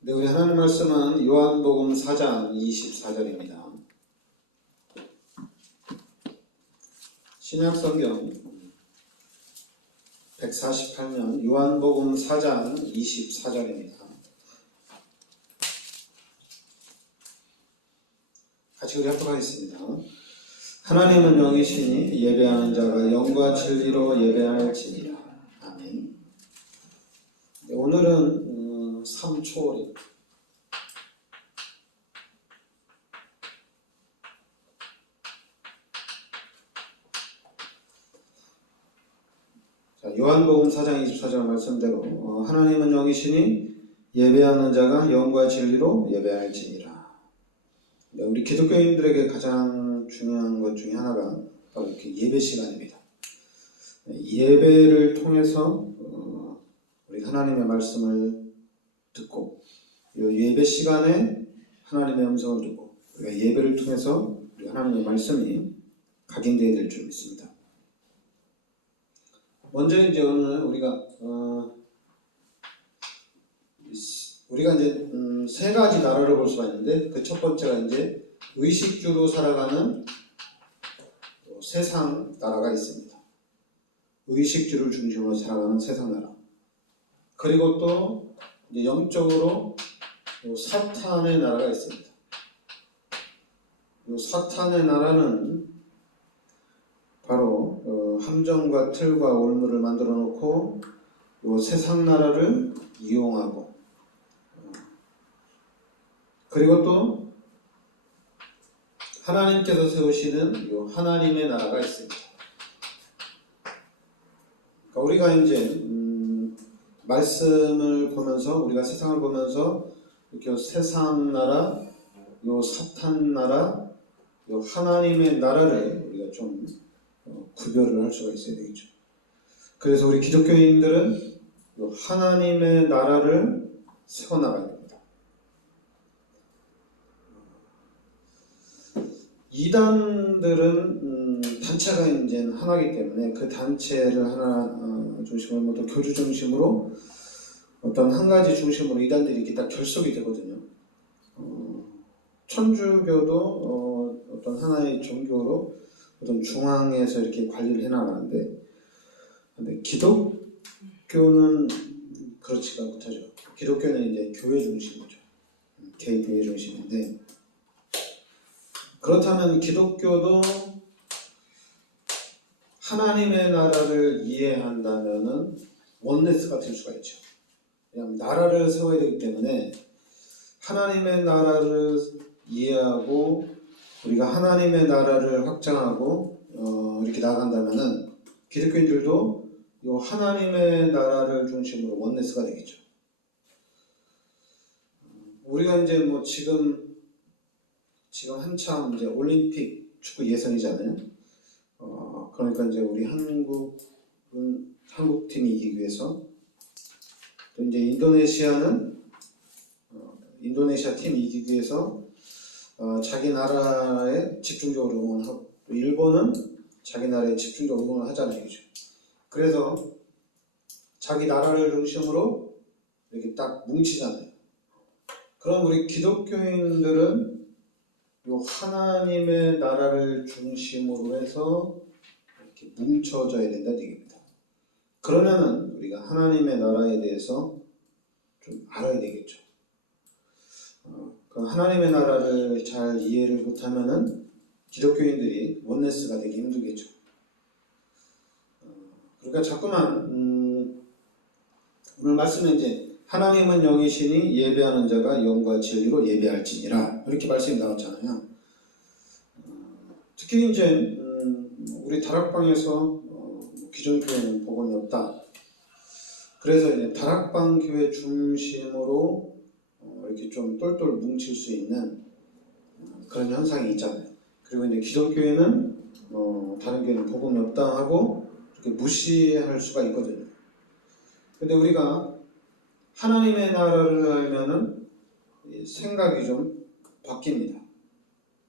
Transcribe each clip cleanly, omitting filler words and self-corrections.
네, 우리 하나님 말씀은 요한복음 4장 24절입니다. 신약성경 148면 요한복음 4장 24절입니다. 같이 우리 합독하겠습니다. 하나님은 영이시니 예배하는 자가 영과 진리로 예배할지니라. 아멘. 네, 오늘은 3초월입니다. 요한복음 4장 24절 말씀대로 하나님은 영이시니 예배하는 자가 영과 진리로 예배할지니라. 네, 우리 기독교인들에게 가장 중요한 것 중에 하나가 바로 이렇게 예배 시간입니다. 예배를 통해서 우리 하나님의 말씀을 듣고 예배 시간에 하나님의 음성을 듣고 예배를 통해서 우리 하나님의 말씀이 각인되어야 될 줄 믿습니다. 먼저 이제 오늘 우리가 이제 세 가지 나라를 볼 수가 있는데 그 첫 번째가 이제 의식주로 살아가는 세상 나라가 있습니다. 의식주를 중심으로 살아가는 세상 나라. 그리고 또 이제 영적으로 사탄의 나라가 있습니다. 사탄의 나라는 바로 함정과 틀과 올무를 만들어 놓고 세상 나라를 이용하고 그리고 또 하나님께서 세우시는 하나님의 나라가 있습니다. 그러니까 우리가 이제 말씀을 보면서 우리가 세상을 보면서 이렇게 세상 나라, 사탄 나라, 하나님의 나라를 우리가 좀 구별을 할 수가 있어야 되겠죠. 그래서 우리 기독교인들은 하나님의 나라를 세워나가야 됩니다. 이단들은 단체가 이제 하나이기 때문에 그 단체를 하나 중심으로 또 교주 중심으로 어떤 한 가지 중심으로 이단들이 이렇게 딱 결속이 되거든요. 천주교도 어떤 하나의 종교로 어떤 중앙에서 이렇게 관리를 해나가는데, 근데 기독교는 그렇지가 못하죠. 기독교는 이제 교회 중심이죠. 개교회 중심인데, 그렇다면 기독교도 하나님의 나라를 이해한다면은 원네스가 될 수가 있죠. 왜냐하면 나라를 세워야 되기 때문에 하나님의 나라를 이해하고 우리가 하나님의 나라를 확장하고 이렇게 나아간다면은 기독교인들도 이 하나님의 나라를 중심으로 원네스가 되겠죠. 우리가 이제 뭐 지금 한참 이제 올림픽 축구 예선이잖아요. 그러니까 이제 우리 한국팀이 이기기 위해서 또 이제 인도네시아 팀이 이기기 위해서 자기 나라에 집중적으로 응원하고 또 일본은 자기 나라에 집중적으로 응원을 하잖아요. 그죠? 그래서 자기 나라를 중심으로 이렇게 딱 뭉치잖아요. 그럼 우리 기독교인들은 이 하나님의 나라를 중심으로 해서 이렇게 뭉쳐져야 된다는 얘기입니다. 그러면은 우리가 하나님의 나라에 대해서 좀 알아야 되겠죠. 하나님의 나라를 잘 이해를 못하면은 기독교인들이 원네스가 되기 힘들겠죠. 그러니까 자꾸만 오늘 말씀은 이제 하나님은 영이시니 예배하는 자가 영과 진리로 예배할지니라 이렇게 말씀이 나왔잖아요. 특히 이제 우리 다락방에서 기존 교회는 복음이 없다. 그래서 이제 다락방 교회 중심으로 이렇게 좀 똘똘 뭉칠 수 있는 그런 현상이 있잖아요. 그리고 이제 기존 교회는 다른 교회는 복음이 없다 하고 이렇게 무시할 수가 있거든요. 근데 우리가 하나님의 나라를 알면은 생각이 좀 바뀝니다.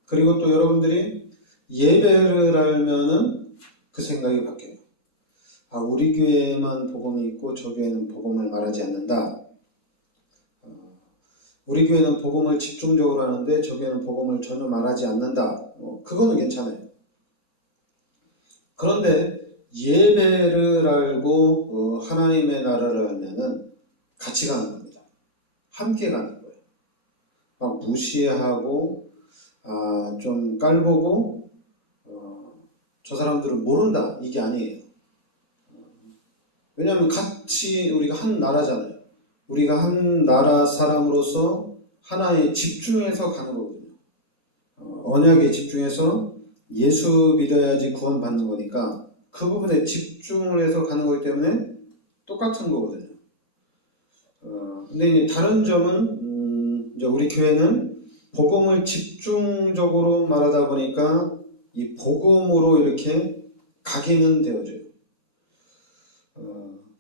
그리고 또 여러분들이 예배를 알면은 그 생각이 바뀌어요. 우리 교회에만 복음이 있고 저 교회는 복음을 말하지 않는다. 우리 교회는 복음을 집중적으로 하는데 저 교회는 복음을 전혀 말하지 않는다. 그거는 괜찮아요. 그런데 예배를 알고 하나님의 나라를 알면은 같이 가는 겁니다. 함께 가는 거예요. 막 무시하고 좀 깔보고 저 사람들은 모른다 이게 아니에요. 왜냐하면 같이 우리가 한 나라잖아요. 우리가 한 나라 사람으로서 하나에 집중해서 가는 거거든요. 언약에 집중해서 예수 믿어야지 구원받는 거니까 그 부분에 집중을 해서 가는 거기 때문에 똑같은 거거든요. 근데 이제 다른 점은 이제 우리 교회는 복음을 집중적으로 말하다 보니까 이 복음으로 이렇게 각인은 되어져요.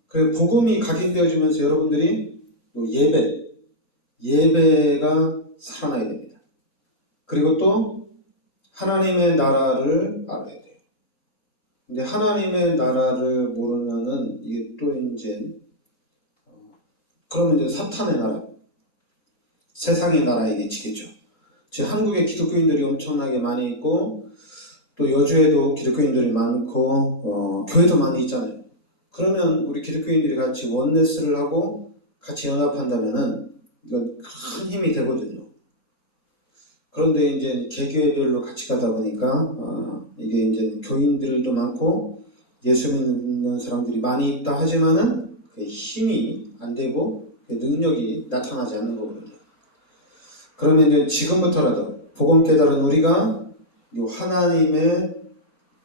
그 복음이 각인되어지면서 여러분들이 또 예배가 살아나야 됩니다. 그리고 또 하나님의 나라를 알아야 돼요. 근데 하나님의 나라를 모르면은 이게 또 이제 그러면 이제 사탄의 나라, 세상의 나라에게 지겠죠. 지금 한국에 기독교인들이 엄청나게 많이 있고 또 여주에도 기독교인들이 많고 교회도 많이 있잖아요. 그러면 우리 기독교인들이 같이 원네스를 하고 같이 연합한다면은 이건 큰 힘이 되거든요. 그런데 이제 개교회별로 같이 가다 보니까 이게 이제 교인들도 많고 예수 믿는 사람들이 많이 있다 하지만은 그 힘이 안 되고 그 능력이 나타나지 않는 거거든요. 그러면 이제 지금부터라도 복음 깨달은 우리가 이 하나님의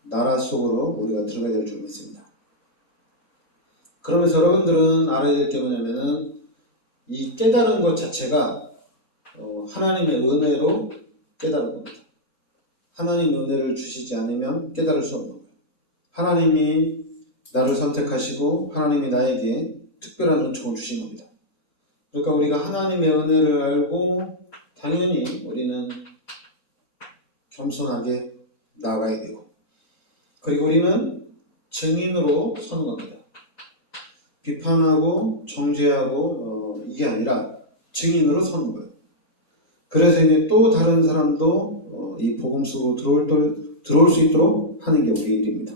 나라 속으로 우리가 들어가야 될 줄 믿습니다. 그러면서 여러분들은 알아야 될 게 뭐냐면은 이 깨달은 것 자체가 하나님의 은혜로 깨달은 겁니다. 하나님 은혜를 주시지 않으면 깨달을 수 없는 거예요. 하나님이 나를 선택하시고 하나님이 나에게 특별한 은총을 주신 겁니다. 그러니까 우리가 하나님의 은혜를 알고 당연히 우리는 겸손하게 나아가야 되고 그리고 우리는 증인으로 서는 겁니다. 비판하고 정죄하고 이게 아니라 증인으로 서는 거예요. 그래서 이제 또 다른 사람도 이 복음 속으로 들어올 수 있도록 하는 게 우리의 일입니다.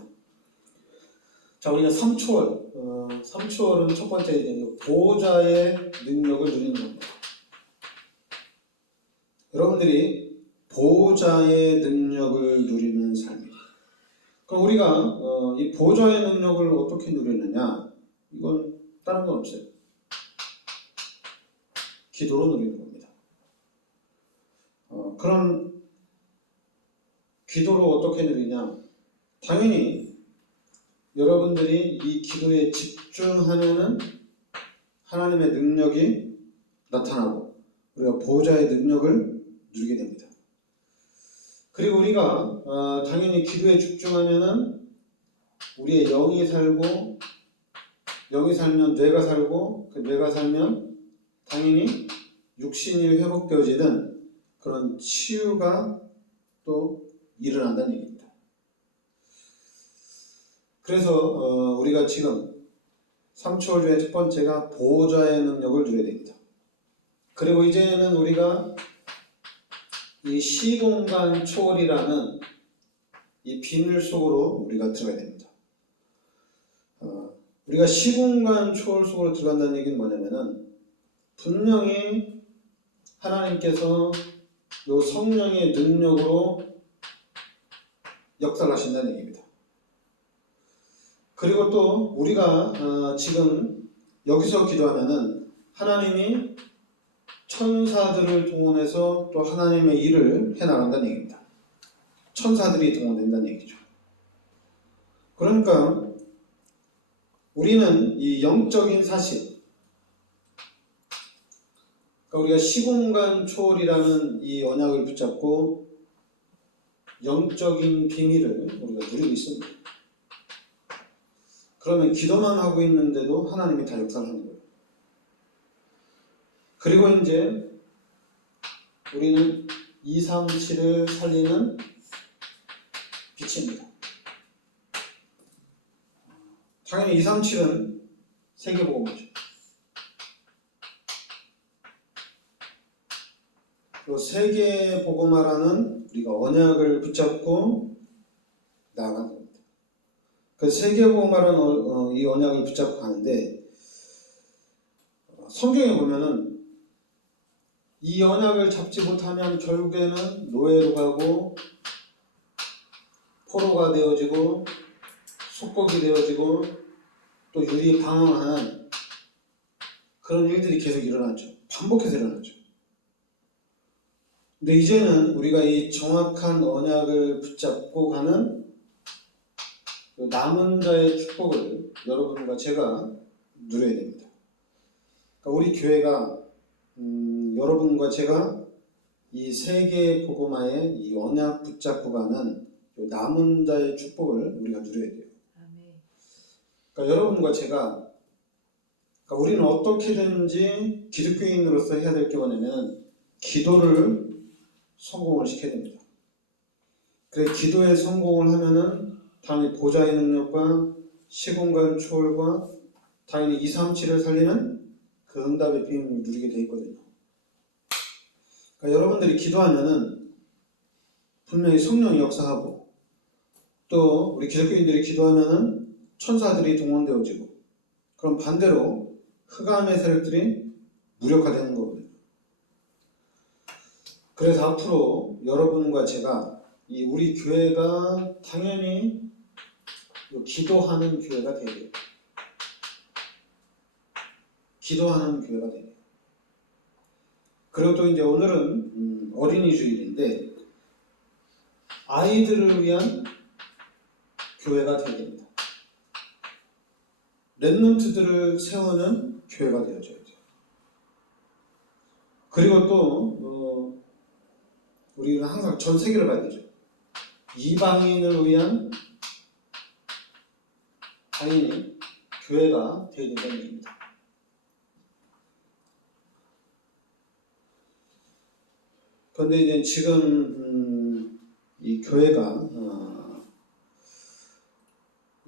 자, 우리가 3초월, 3초월은 첫 번째 보호자의 능력을 누리는 겁니다. 여러분들이 보호자의 능력을 누리는 삶이에요. 그럼 우리가 이 보호자의 능력을 어떻게 누리느냐? 이건 다른 건 없어요. 기도로 누리는 겁니다. 그럼 기도로 어떻게 누리냐? 당연히 여러분들이 이 기도에 집중하면은 하나님의 능력이 나타나고 우리가 보호자의 능력을 누리게 됩니다. 그리고 우리가 당연히 기도에 집중하면은 우리의 영이 살고 영이 살면 뇌가 살고 그 뇌가 살면 당연히 육신이 회복되어지는 그런 치유가 또 일어난다는 얘기입니다. 그래서 우리가 지금 3초월 중에 첫 번째가 보호자의 능력을 누려야 됩니다. 그리고 이제는 우리가 이 시공간 초월이라는 이 비밀 속으로 우리가 들어가야 됩니다. 우리가 시공간 초월 속으로 들어간다는 얘기는 뭐냐면은 분명히 하나님께서 요 성령의 능력으로 역사를 하신다는 얘기입니다. 그리고 또 우리가 지금 여기서 기도하면은 하나님이 천사들을 동원해서 또 하나님의 일을 해나간다는 얘기입니다. 천사들이 동원된다는 얘기죠. 그러니까 우리는 이 영적인 사실, 그러니까 우리가 시공간 초월이라는 이 언약을 붙잡고 영적인 비밀을 우리가 누리고 있습니다. 그러면 기도만 하고 있는데도 하나님이 다 역사를 하는 거예요. 그리고 이제 우리는 237을 살리는 빛입니다. 당연히 237은 세계복음이죠. 또 세계 복음화라는 우리가 언약을 붙잡고 나아가는 겁니다. 그 세계 복음화라는 이 언약을 붙잡고 가는데 성경에 보면은 이 언약을 잡지 못하면 결국에는 노예로 가고 포로가 되어지고 속국이 되어지고 또 유리 방황하는 그런 일들이 계속 일어났죠. 반복해서 일어났죠. 근데 이제는 우리가 이 정확한 언약을 붙잡고 가는 남은 자의 축복을 여러분과 제가 누려야 됩니다. 그러니까 우리 교회가 여러분과 제가 이 세계 복음화의 이 언약 붙잡고 가는 남은 자의 축복을 우리가 누려야 돼요. 그러니까 여러분과 제가 그러니까 우리는 어떻게든지 기독교인으로서 해야 될 게 뭐냐면 기도를 성공을 시켜야 됩니다. 그래 기도에 성공을 하면은 당연히 보좌의 능력과 시공간 초월과 당연히 237을 살리는 그 응답의 비밀을 누리게 돼 있거든요. 그러니까 여러분들이 기도하면은 분명히 성령이 역사하고 또 우리 기독교인들이 기도하면은 천사들이 동원되어지고 그럼 반대로 흑암의 세력들이 무력화되는 거거든요. 그래서 앞으로 여러분과 제가 이 우리 교회가 당연히 기도하는 교회가 되게 기도하는 교회가 되게 그리고 또 이제 오늘은 어린이 주일인데 아이들을 위한 교회가 되야 됩니다. 렘넌트들을 세우는 교회가 되어져야 돼요. 그리고 또 우리는 항상 전 세계를 봐야 되죠. 이방인을 위한 당연히 교회가 되어야 된다는 얘기입니다. 그런데 이제 지금 이 교회가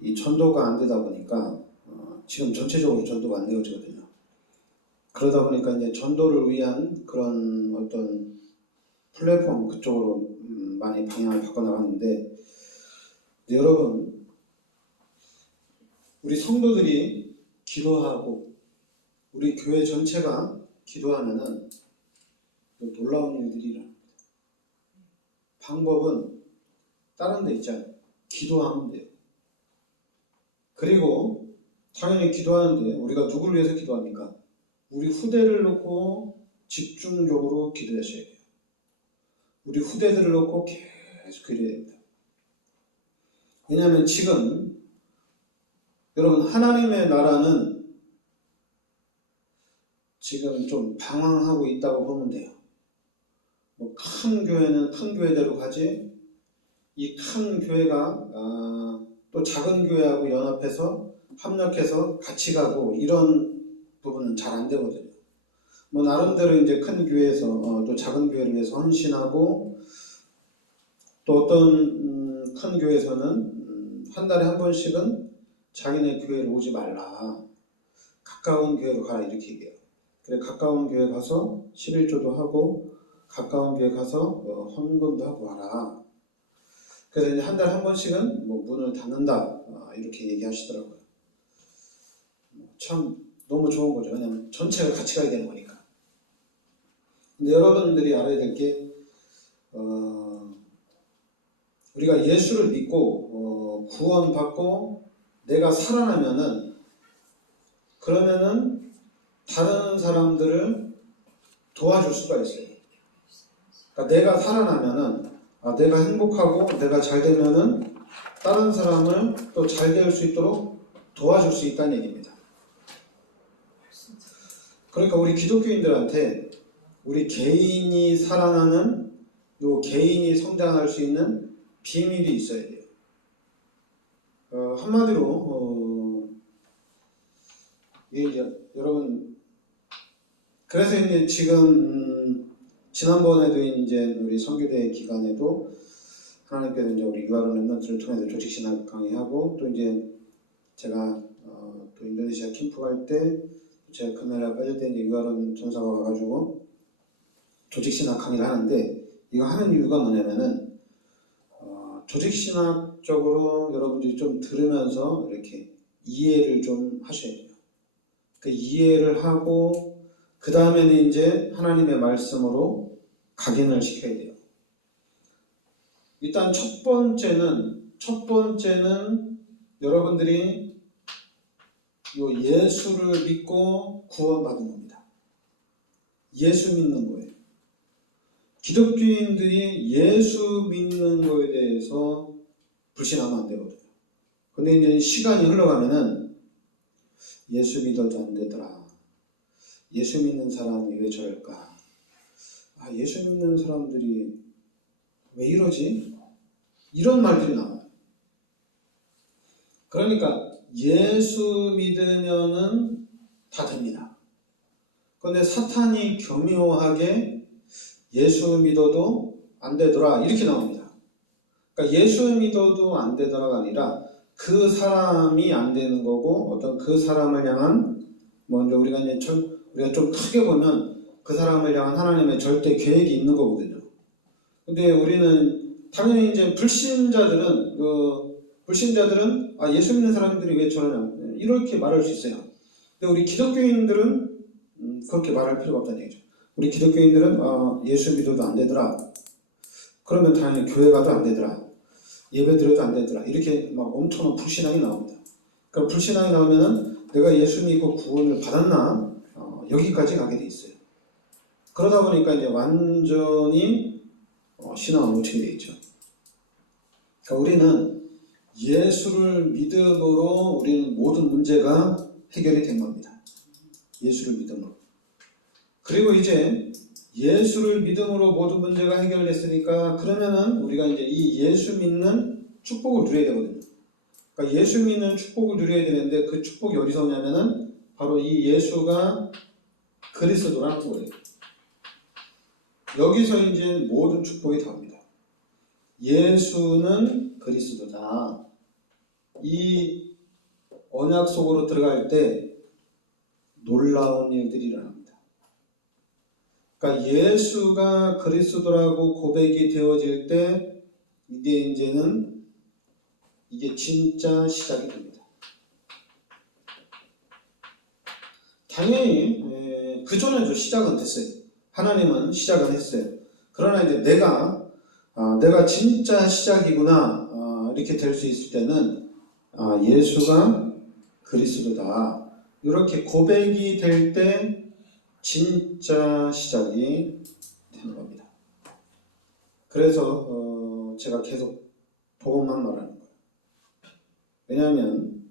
이 전도가 안 되다 보니까 지금 전체적으로 전도가 안 되어지거든요. 그러다 보니까 이제 전도를 위한 그런 어떤 플랫폼 그쪽으로 많이 방향을 바꿔나가는데 여러분 우리 성도들이 기도하고 우리 교회 전체가 기도하면은 놀라운 일들이 일어납니다. 방법은 다른 데 있잖아요. 기도하면 돼요. 그리고 당연히 기도하는데 우리가 누구를 위해서 기도합니까? 우리 후대를 놓고 집중적으로 기도하셔야 돼요. 우리 후대들을 놓고 계속 기도해야 됩니다. 왜냐하면 지금 여러분 하나님의 나라는 지금 좀 방황하고 있다고 보면 돼요. 뭐 큰 교회는 큰 교회대로 가지 이 큰 교회가 또 작은 교회하고 연합해서 협력해서 같이 가고 이런 부분은 잘 안 되거든요. 뭐 나름대로 이제 큰 교회에서 또 작은 교회를 위해서 헌신하고 또 어떤 큰 교회에서는 한 달에 한 번씩은 자기네 교회를 오지 말라. 가까운 교회로 가라 이렇게 얘기해요. 그래 가까운 교회 가서 11조도 하고 가까운 교회 가서 헌금도 하고 와라. 그래서 이제 한 달에 한 번씩은 뭐 문을 닫는다 이렇게 얘기하시더라고요. 참 너무 좋은 거죠. 왜냐하면 전체가 같이 가야 되는 거니까. 근데 여러분들이 알아야 될 게 우리가 예수를 믿고 구원받고 내가 살아나면은 그러면은 다른 사람들을 도와줄 수가 있어요. 그러니까 내가 살아나면은 내가 행복하고 내가 잘 되면은 다른 사람을 또 잘 될 수 있도록 도와줄 수 있다는 얘기입니다. 그러니까 우리 기독교인들한테 우리 개인이 살아나는 요 개인이 성장할 수 있는 비밀이 있어야 돼요. 한마디로 이제 여러분 그래서 이제 지금 지난번에도 이제 우리 선교대 기간에도 하나님께서 이제 우리 유아론 렘넌트를 통해서 조직 신학 강의하고 또 이제 제가 또 인도네시아 캠프 갈 때 제가 카메라 빠질 때 이제 유아론 전사가 와가지고 조직신학 강의를 하는데 이거 하는 이유가 뭐냐면은 조직신학적으로 여러분들이 좀 들으면서 이렇게 이해를 좀 하셔야 돼요. 그 이해를 하고 그 다음에는 이제 하나님의 말씀으로 각인을 시켜야 돼요. 일단 첫 번째는 여러분들이 요 예수를 믿고 구원받은 겁니다. 예수 믿는 거예요. 기독교인들이 예수 믿는 거에 대해서 불신하면 안 되거든요. 근데 이제 시간이 흘러가면은 예수 믿어도 안 되더라. 예수 믿는 사람이 왜 저럴까? 예수 믿는 사람들이 왜 이러지? 이런 말들이 나와요. 그러니까 예수 믿으면은 다 됩니다. 그런데 사탄이 교묘하게 예수 믿어도 안 되더라 이렇게 나옵니다. 그러니까 예수 믿어도 안 되더라가 아니라 그 사람이 안 되는 거고 어떤 그 사람을 향한 먼저 우리가 좀 크게 보면 그 사람을 향한 하나님의 절대 계획이 있는 거거든요. 근데 우리는 당연히 이제 불신자들은 예수 믿는 사람들이 왜 저러냐 이렇게 말할 수 있어요. 근데 우리 기독교인들은 그렇게 말할 필요가 없다는 얘기죠. 우리 기독교인들은 예수 믿어도 안 되더라. 그러면 당연히 교회 가도 안 되더라. 예배 드려도 안 되더라. 이렇게 막 엄청난 불신앙이 나옵니다. 그럼 불신앙이 나오면은 내가 예수 믿고 구원을 받았나? 여기까지 가게 돼 있어요. 그러다 보니까 이제 완전히 신앙을 놓치게 돼 있죠. 그러니까 우리는 예수를 믿음으로 우리는 모든 문제가 해결이 된 겁니다. 예수를 믿음으로. 그리고 이제 예수를 믿음으로 모든 문제가 해결됐으니까 그러면은 우리가 이제 이 예수 믿는 축복을 누려야 되거든요. 그러니까 예수 믿는 축복을 누려야 되는데 그 축복이 어디서 오냐면은 바로 이 예수가 그리스도라는 거예요. 여기서 이제 모든 축복이 다 옵니다. 예수는 그리스도다. 이 언약 속으로 들어갈 때 놀라운 일들이 일어납니다. 그러니까 예수가 그리스도라고 고백이 되어질 때 이게 진짜 시작이 됩니다. 당연히 그전에도 시작은 됐어요. 하나님은 시작은 했어요. 그러나 이제 내가 진짜 시작이구나 이렇게 될 수 있을 때는 예수가 그리스도다 이렇게 고백이 될 때 진짜 시작이 되는 겁니다. 그래서 제가 계속 복음만 말하는 거예요. 왜냐하면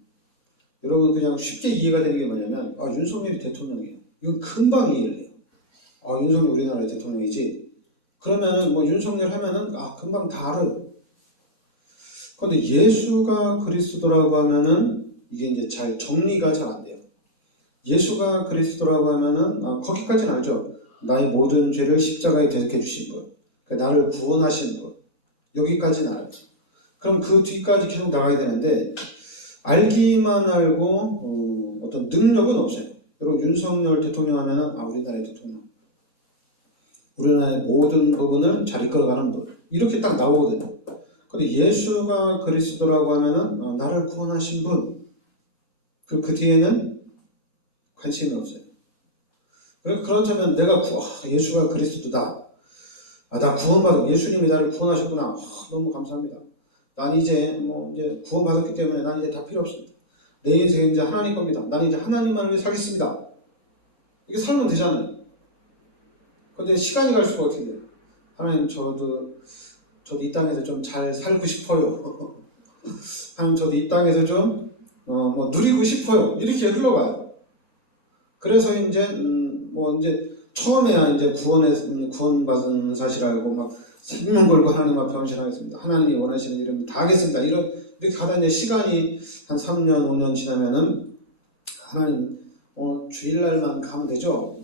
여러분 그냥 쉽게 이해가 되는 게 뭐냐면 윤석열이 대통령이에요. 이건 금방 이해를 해요. 윤석열 우리나라의 대통령이지. 그러면은 윤석열 하면은 금방 다 알아요. 그런데 예수가 그리스도라고 하면은 이게 이제 잘 정리가 잘 안 돼요. 예수가 그리스도라고 하면은 거기까지는 알죠. 나의 모든 죄를 십자가에 대속해 주신 분, 나를 구원하신 분, 여기까지는 알죠. 그럼 그 뒤까지 계속 나가야 되는데 알기만 알고 어떤 능력은 없어요. 여러분 윤석열 대통령 하면은 우리나라의 대통령, 우리나라의 모든 부분을 잘 이끌어가는 분 이렇게 딱 나오거든요. 근데 예수가 그리스도라고 하면은 나를 구원하신 분, 그 뒤에는 관심이 없어요. 그렇다면 내가 예수가 그리스도다. 나 구원받은 예수님이 나를 구원하셨구나. 너무 감사합니다. 난 이제 이제 구원받았기 때문에 난 이제 다 필요 없습니다. 내 인생은 이제 하나님 겁니다. 나는 이제 하나님만을 위해 살겠습니다. 이게 살면 되잖아요. 근데 시간이 갈수록 어떻게 돼요? 하나님 저도 이 땅에서 좀 잘 살고 싶어요. 하나님 저도 이 땅에서 좀 누리고 싶어요. 이렇게 흘러가요. 그래서 이제 이제 처음에야 이제 구원받은 사실 알고 막 생명 걸고 하나님 앞에 헌신하겠습니다. 하나님이 원하시는 일은 다 하겠습니다. 이렇게 가다 이제 시간이 한 3년, 5년 지나면은 하나님 주일날만 가면 되죠.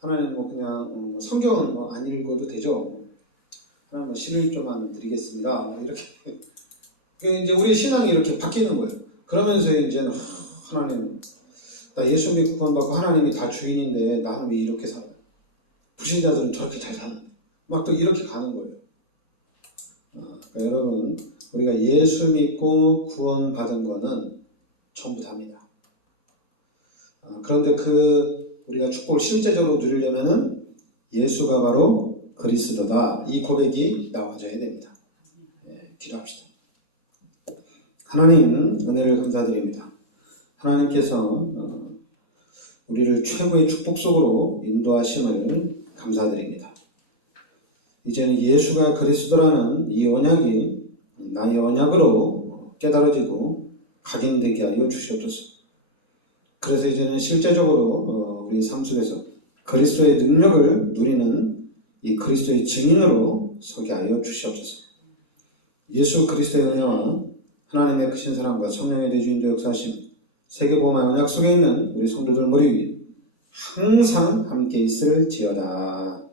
하나님 그냥 성경은 안 읽어도 되죠. 하나님 11조만 드리겠습니다. 이렇게 이제 우리의 신앙이 이렇게 바뀌는 거예요. 그러면서 이제 하나님 나 예수 믿고 구원받고 하나님이 다 주인인데 나는 왜 이렇게 살아요? 불신자들은 저렇게 잘 사는데 막 또 이렇게 가는 거예요. 그러니까 여러분, 우리가 예수 믿고 구원받은 거는 전부 답니다. 그런데 우리가 축복을 실제적으로 누리려면은 예수가 바로 그리스도다, 이 고백이 나와줘야 됩니다. 기도합시다. 하나님, 은혜를 감사드립니다. 하나님께서 우리를 최고의 축복 속으로 인도하심을 감사드립니다. 이제는 예수가 그리스도라는 이 언약이 나의 언약으로 깨달아지고 각인되게 하여 주시옵소서. 그래서 이제는 실제적으로 우리 삶 속에서 그리스도의 능력을 누리는 이 그리스도의 증인으로 서게 하여 주시옵소서. 예수 그리스도의 은혜와 하나님의 크신 사랑과 성령의 대주인도 역사하심, 세계복음의 언약 속에 있는 우리 성도들 머리 위에 항상 함께 있을지어다.